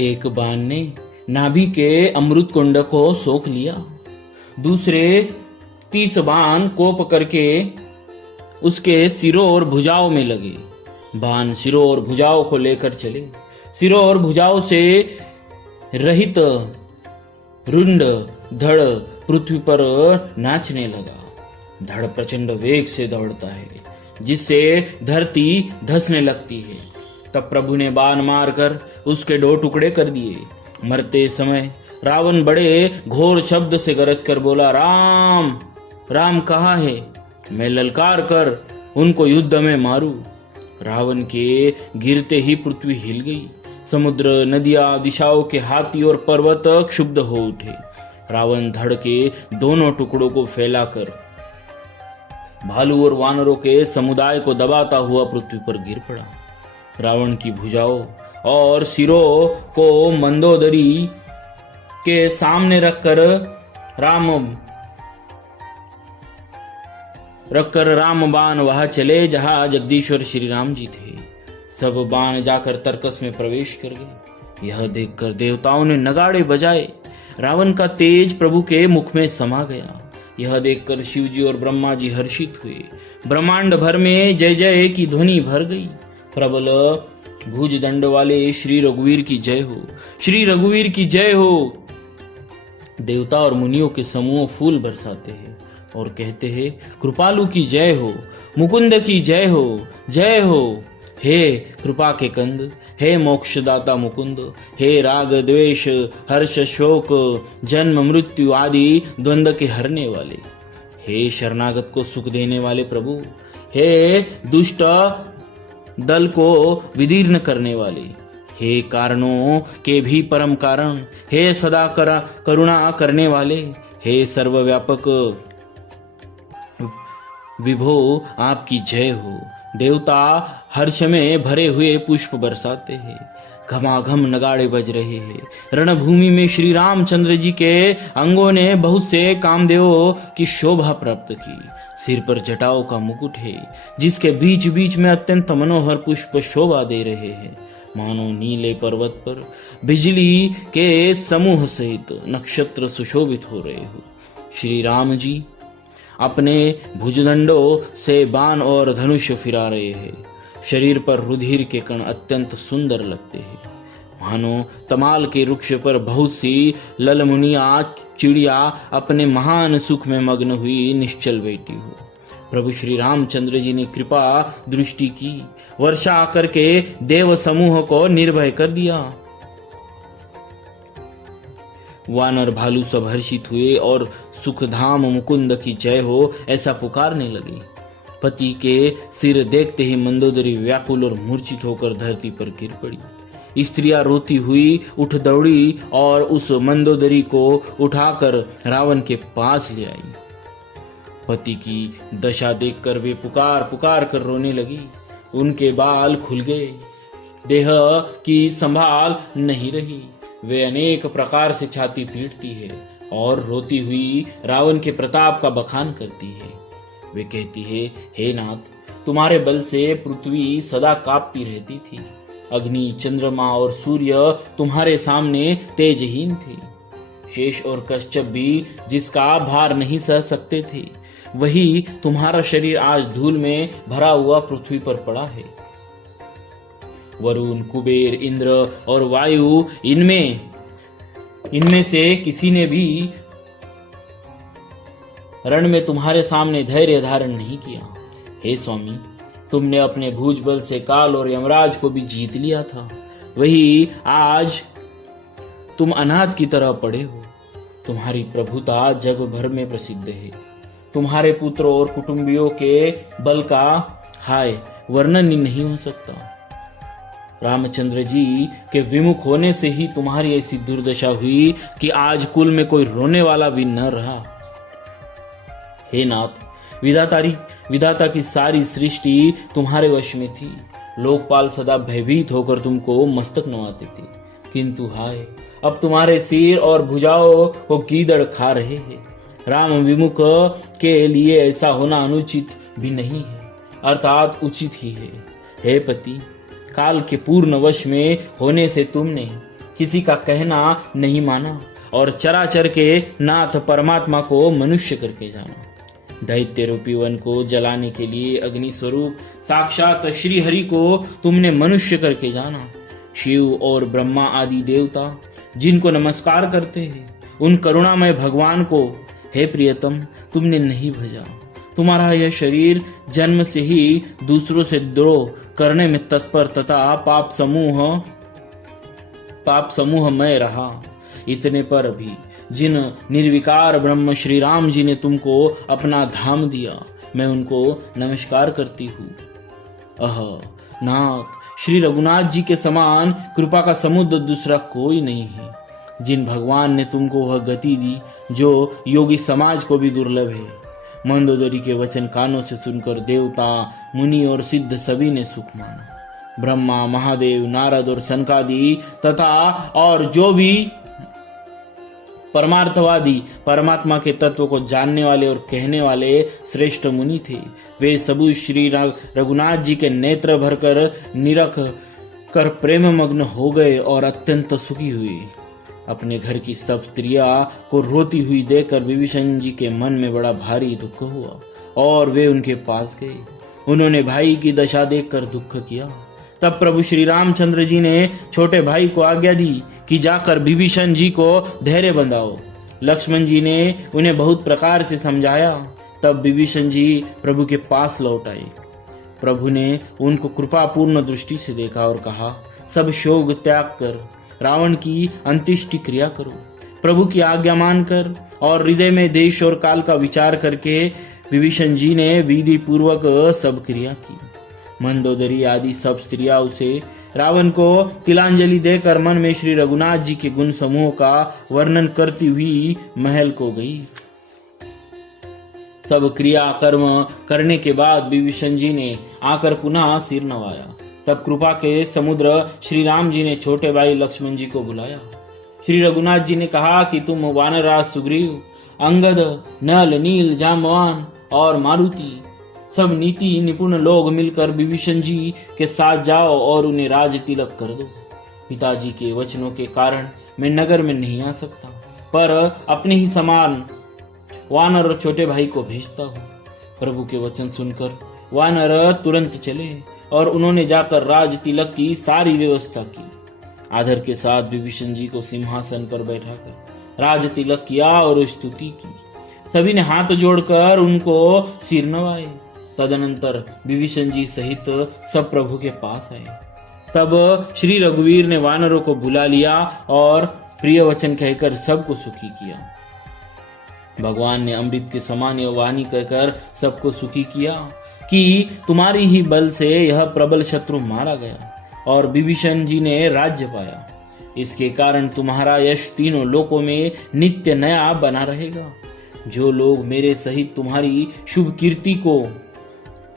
एक बाण ने नाभि के अमृत कुंड को सोख लिया, दूसरे 30 बाण कोप करके उसके सिरों और भुजाओं में लगे। बाण सिरों और भुजाओं को लेकर चले। सिरों और भुजाओं से रहित रुंड धड़ पृथ्वी पर नाचने लगा। धड़ प्रचंड वेग से दौड़ता है, जिससे धरती धंसने लगती है। तब प्रभु ने बाण मारकर उसके 2 टुकड़े कर दिए। मरते समय रावण बड़े घोर शब्द से गरज कर बोला, राम राम कहाँ है? मैं ललकार कर उनको युद्ध में मारूं। रावण के गिरते ही पृथ्वी हिल गई। समुद्र, नदियां, दिशाओं के हाथी और पर्वत क्षुब्ध हो उठे। रावण धड़ के दोनों टुकड़ों को फैलाकर भालू और वानरों के समुदाय को दबाता हुआ पृथ्वी पर गिर पड़ा। रावण की भुजाओं और सिरों को मंदोदरी के सामने रखकर राम बाण वहां चले जहां जगदीश्वर श्री राम जी थे। सब बाण जाकर तर्कस में प्रवेश कर गए। यह देखकर देवताओं ने नगाड़े बजाए। रावण का तेज प्रभु के मुख में समा गया। यह देखकर शिव जी और ब्रह्मा जी हर्षित हुए। ब्रह्मांड भर में जय जय की ध्वनि भर गई। प्रबल भुज दंड वाले श्री रघुवीर की जय हो, श्री रघुवीर की जय हो। देवता और मुनियों के समूह फूल बरसाते हैं और कहते हैं, कृपालु की जय हो, मुकुंद की जय हो, जय हो। हे कृपा के कंद, हे मोक्षदाता मुकुंद, हे राग द्वेष हर्ष शोक जन्म मृत्यु आदि द्वंद्व के हरने वाले, हे शरणागत को सुख देने वाले प्रभु, हे दुष्ट दल को विदीर्ण करने वाले, हे कारणों के भी परम कारण, हे सदा करुणा करने वाले, हे सर्वव्यापक विभो आपकी जय हो। देवता हर्ष में भरे हुए पुष्प बरसाते हैं। घमाघम नगाड़े बज रहे हैं। रणभूमि में श्री रामचंद्र जी के अंगों ने बहुत से कामदेवों की शोभा प्राप्त की। सिर पर जटाओं का मुकुट है, जिसके बीच बीच में अत्यंत मनोहर पुष्प शोभा दे रहे हैं। मानो नीले पर्वत पर बिजली के समूह सहित नक्षत्र सुशोभित हो रहे हो। श्री राम जी अपने भुजदंडों से बाण और धनुष फिरा रहे हैं। शरीर पर रुधिर के कण अत्यंत सुंदर लगते हैं। मानो तमाल के वृक्ष पर बहुत सी ललमुनिया चिड़िया अपने महान सुख में मग्न हुई निश्चल बैठी हो। प्रभु श्री रामचंद्र जी ने कृपा दृष्टि की, वर्षा करके देव समूह को निर्भय कर दिया। वानर भालू सब हर्षित हुए और सुखधाम मुकुंद की जय हो ऐसा पुकारने लगे। पति के सिर देखते ही मंदोदरी व्याकुल और मूर्छित होकर धरती पर गिर पड़ी। स्त्रियां रोती हुई उठ दौड़ी और उस मंदोदरी को उठाकर रावण के पास ले आई। पति की दशा देखकर वे पुकार पुकार कर रोने लगी। उनके बाल खुल गए, देह की संभाल नहीं रही। वे अनेक प्रकार से छाती पीटती है और रोती हुई रावण के प्रताप का बखान करती है। वे कहती है, हे नाथ, तुम्हारे बल से पृथ्वी सदा कांपती रहती थी। अग्नि, चंद्रमा और सूर्य तुम्हारे सामने तेजहीन थे। शेष और कश्यप भी जिसका भार नहीं सह सकते थे, वही तुम्हारा शरीर आज धूल में भरा हुआ पृथ्वी पर पड़ा है। वरुण, कुबेर, इंद्र और वायु इनमें से किसी ने भी रण में तुम्हारे सामने धैर्य धारण नहीं किया। हे स्वामी, तुमने अपने भुज बल से काल और यमराज को भी जीत लिया था, वही आज तुम अनाथ की तरह पड़े हो। तुम्हारी प्रभुता जग भर में प्रसिद्ध है। तुम्हारे पुत्रों और कुटुंबियों के बल का हाय वर्णन ही नहीं हो सकता। रामचंद्र जी के विमुख होने से ही तुम्हारी ऐसी दुर्दशा हुई कि आज कुल में कोई रोने वाला भी न रहा। हे नाथ, विधाता की सारी सृष्टि तुम्हारे वश में थी। लोकपाल सदा भयभीत होकर तुमको मस्तक नवाते थे, किंतु हाय, अब तुम्हारे सिर और भुजाओं को गीदड़ खा रहे हैं। राम विमुख के लिए ऐसा होना अनुचित भी नहीं है, अर्थात उचित ही है। हे पति, काल के पूर्ण वश में होने से तुमने किसी का कहना नहीं माना और चराचर के नाथ परमात्मा को मनुष्य करके जाना। दैत्य रूपी वन को जलाने के लिए अग्नि स्वरूप साक्षात श्री हरि को तुमने मनुष्य करके जाना। शिव और ब्रह्मा आदि देवता जिनको नमस्कार करते हैं, उन करुणामय भगवान को हे प्रियतम तुमने नहीं भजा। तुम्हारा यह शरीर जन्म से ही दूसरों से द्रोह करने में तत्पर तथा पाप समूहमय रहा। इतने पर भी जिन निर्विकार ब्रह्म श्री राम जी ने तुमको अपना धाम दिया, मैं उनको नमस्कार करती हूँ। नाथ, श्री रघुनाथ जी के समान कृपा का समुद्र दूसरा कोई नहीं है। जिन भगवान ने तुमको वह गति दी जो योगी समाज को भी दुर्लभ है। मंदोदरी के वचन कानों से सुनकर देवता, मुनि और सिद्ध सभी ने सुख माना। ब्रह्मा, महादेव, नारद और सनकादि तथा और जो भी परमार्थवादी परमात्मा के तत्व को जानने वाले और कहने वाले श्रेष्ठ मुनि थे, वे सब श्री रघुनाथ जी के नेत्र भरकर निरख कर प्रेम मग्न हो गए और अत्यंत सुखी हुए। अपने घर की सब स्त्रियां को रोती हुई देखकर विभीषण जी के मन में बड़ा भारी दुख हुआ और वे उनके पास गए। उन्होंने भाई की दशा देखकर दुख किया। तब प्रभु श्री रामचंद्र जी ने छोटे भाई को आज्ञा दी कि जाकर विभीषण जी को धैर्य बंधाओ। लक्ष्मण जी ने उन्हें बहुत प्रकार से समझाया। तब विभीषण जी प्रभु के पास लौट आए। प्रभु ने उनको कृपापूर्ण दृष्टि से देखा और कहा, सब शोक त्याग कर रावण की अंत्येष्टि क्रिया करो। प्रभु की आज्ञा मानकर और हृदय में देश और काल का विचार करके विभीषण जी ने विधि पूर्वक सब क्रिया की। मंदोदरी आदि सब स्त्रियां उसे रावण को तिलांजलि देकर मन में श्री रघुनाथ जी के गुण समूह का वर्णन करती हुई महल को गई। सब क्रिया कर्म करने के बाद विभीषण जी ने आकर पुनः सिर नवाया। तब कृपा के समुद्र श्री राम जी ने छोटे भाई लक्ष्मण जी को बुलाया। श्री रघुनाथ जी ने कहा कि तुम वानरराज सुग्रीव, अंगद, नल, नील, जाम्बवान और मारुति सब नीति निपुण लोग मिलकर विभीषण जी के साथ जाओ और उन्हें राज तिलक कर दो। पिताजी के वचनों के कारण मैं नगर में नहीं आ सकता, पर अपने ही समान वानर और छोटे भाई को भेजता हूँ। प्रभु के वचन सुनकर वानर तुरंत चले और उन्होंने जाकर राज तिलक की सारी व्यवस्था की। आदर के साथ विभीषण जी को सिंहासन पर बैठाकर राज तिलक किया और स्तुति की। सभी ने हाथ जोड़कर उनको सिर नवाए। तदनंतर विभीषण जी सहित सब प्रभु के पास आए। तब श्री रघुवीर ने वानरों को बुला लिया और प्रिय वचन कहकर सबको सुखी किया। भगवान ने अमृत के समान यह वाणी कहकर सबको सुखी किया कि तुम्हारी ही बल से यह प्रबल शत्रु मारा गया और विभीषण जी ने राज्य पाया। इसके कारण तुम्हारा यश तीनों लोकों में नित्य नया बना रहेगा। जो लोग मेरे सहित तुम्हारी शुभ कीर्ति को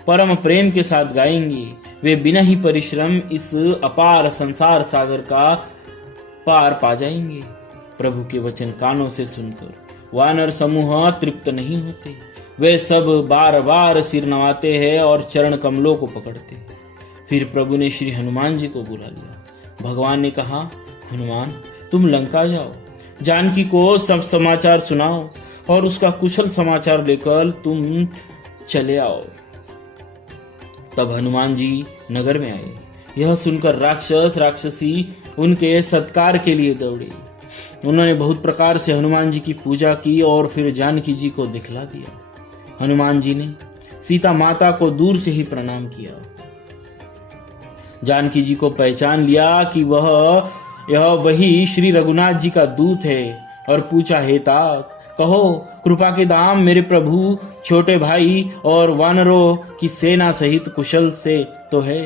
परम प्रेम के साथ गाएंगे, वे बिना ही परिश्रम इस अपार संसार सागर का पार पा जाएंगे। प्रभु के वचन कानों से सुनकर वानर समूह तृप्त नहीं होते। वे सब बार बार सिर नवाते हैं और चरण कमलों को पकड़ते। फिर प्रभु ने श्री हनुमान जी को बुला लिया। भगवान ने कहा, हनुमान तुम लंका जाओ, जानकी को सब समाचार सुनाओ और उसका कुशल समाचार लेकर तुम चले आओ। तब हनुमान जी नगर में आए। यह सुनकर राक्षस राक्षसी उनके सत्कार के लिए दौड़े। उन्होंने बहुत प्रकार से हनुमान जी की पूजा की और फिर जानकी जी को दिखला दिया। हनुमान जी ने सीता माता को दूर से ही प्रणाम किया। जानकी जी को पहचान लिया कि यह वही श्री रघुनाथ जी का दूत है और पूछा, हे तात, कहो कृपा के दाम मेरे प्रभु छोटे भाई और वानरों की सेना सहित कुशल से तो है।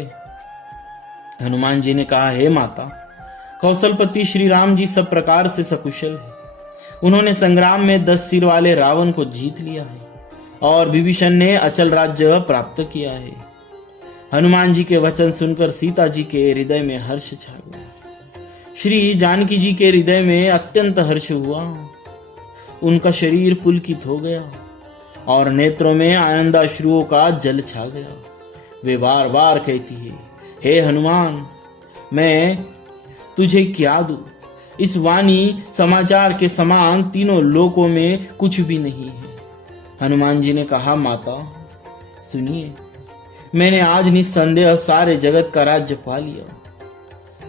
हनुमान जी ने कहा, हे माता, कौशलपति श्री राम जी सब प्रकार से सकुशल है। उन्होंने संग्राम में 10 सिर वाले रावण को जीत लिया है और विभीषण ने अचल राज्य प्राप्त किया है। हनुमान जी के वचन सुनकर सीता जी के हृदय में हर्ष छा गया। श्री जानकी जी के हृदय में अत्यंत हर्ष हुआ। उनका शरीर पुलकित हो गया और नेत्रों में आनंदाश्रुओं का जल छा गया। वे बार बार कहती है, हे हनुमान, मैं तुझे क्या दूं? इस वाणी समाचार के समान तीनों लोकों में कुछ भी नहीं है। हनुमान जी ने कहा, माता सुनिए, मैंने आज निस्संदेह सारे जगत का राज्य पा लिया।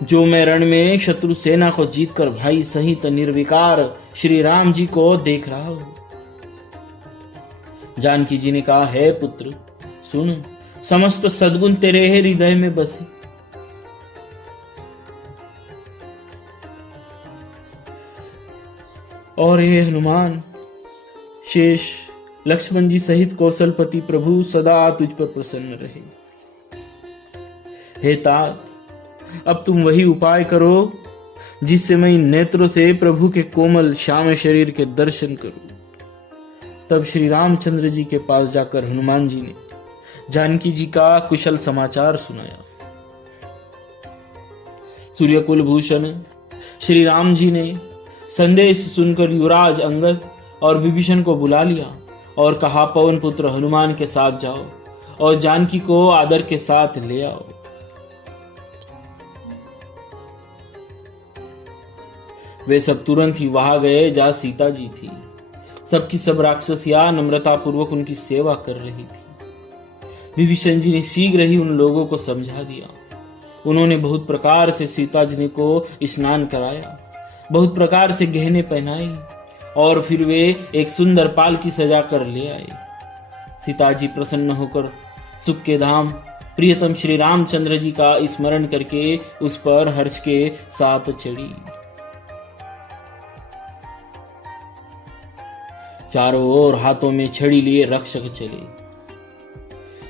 जो मैं रण में शत्रु सेना को जीतकर भाई सहित निर्विकार श्री राम जी को देख रहा हूं। जानकी जी ने कहा, है पुत्र सुन, समस्त सद्गुण तेरे हृदय में बसे। और हे हनुमान, शेष लक्ष्मण जी सहित कौशलपति प्रभु सदा तुझ पर प्रसन्न रहे। हे तात, अब तुम वही उपाय करो जिससे मैं इन नेत्रों से प्रभु के कोमल श्याम शरीर के दर्शन करूं। तब श्री रामचंद्र जी के पास जाकर हनुमान जी ने जानकी जी का कुशल समाचार सुनाया। सूर्य कुलभूषण श्री राम जी ने संदेश सुनकर युवराज अंगद और विभीषण को बुला लिया और कहा, पवन पुत्र हनुमान के साथ जाओ और जानकी को आदर के साथ ले आओ। वे सब तुरंत ही वहां गए जहां सीता जी थी। सबकी सब राक्षसियां नम्रता पूर्वक उनकी सेवा कर रही थी। विभीषण जी ने शीघ्र ही उन लोगों को समझा दिया। उन्होंने बहुत प्रकार से सीता जी को स्नान कराया, बहुत प्रकार से गहने पहनाए और फिर वे एक सुंदर पालकी सजा कर ले आए। सीता जी प्रसन्न होकर सुख के धाम प्रियतम श्री रामचंद्र जी का स्मरण करके उस पर हर्ष के साथ चढ़ी। चारों ओर हाथों में छड़ी लिए रक्षक चले।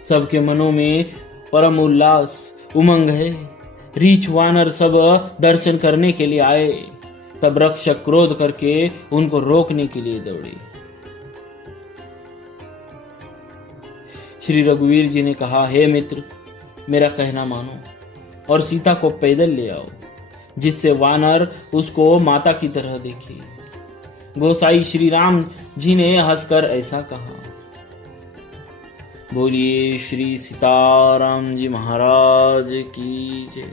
सबके मनों में परम उल्लास उमंग है। रीछ वानर सब दर्शन करने के लिए आए। तब रक्षक क्रोध करके उनको रोकने के लिए दौड़े। श्री रघुवीर जी ने कहा, हे मित्र, मेरा कहना मानो और सीता को पैदल ले आओ, जिससे वानर उसको माता की तरह देखे। गोसाई श्री राम जी ने हंसकर ऐसा कहा। बोलिए श्री सीताराम जी महाराज की जय।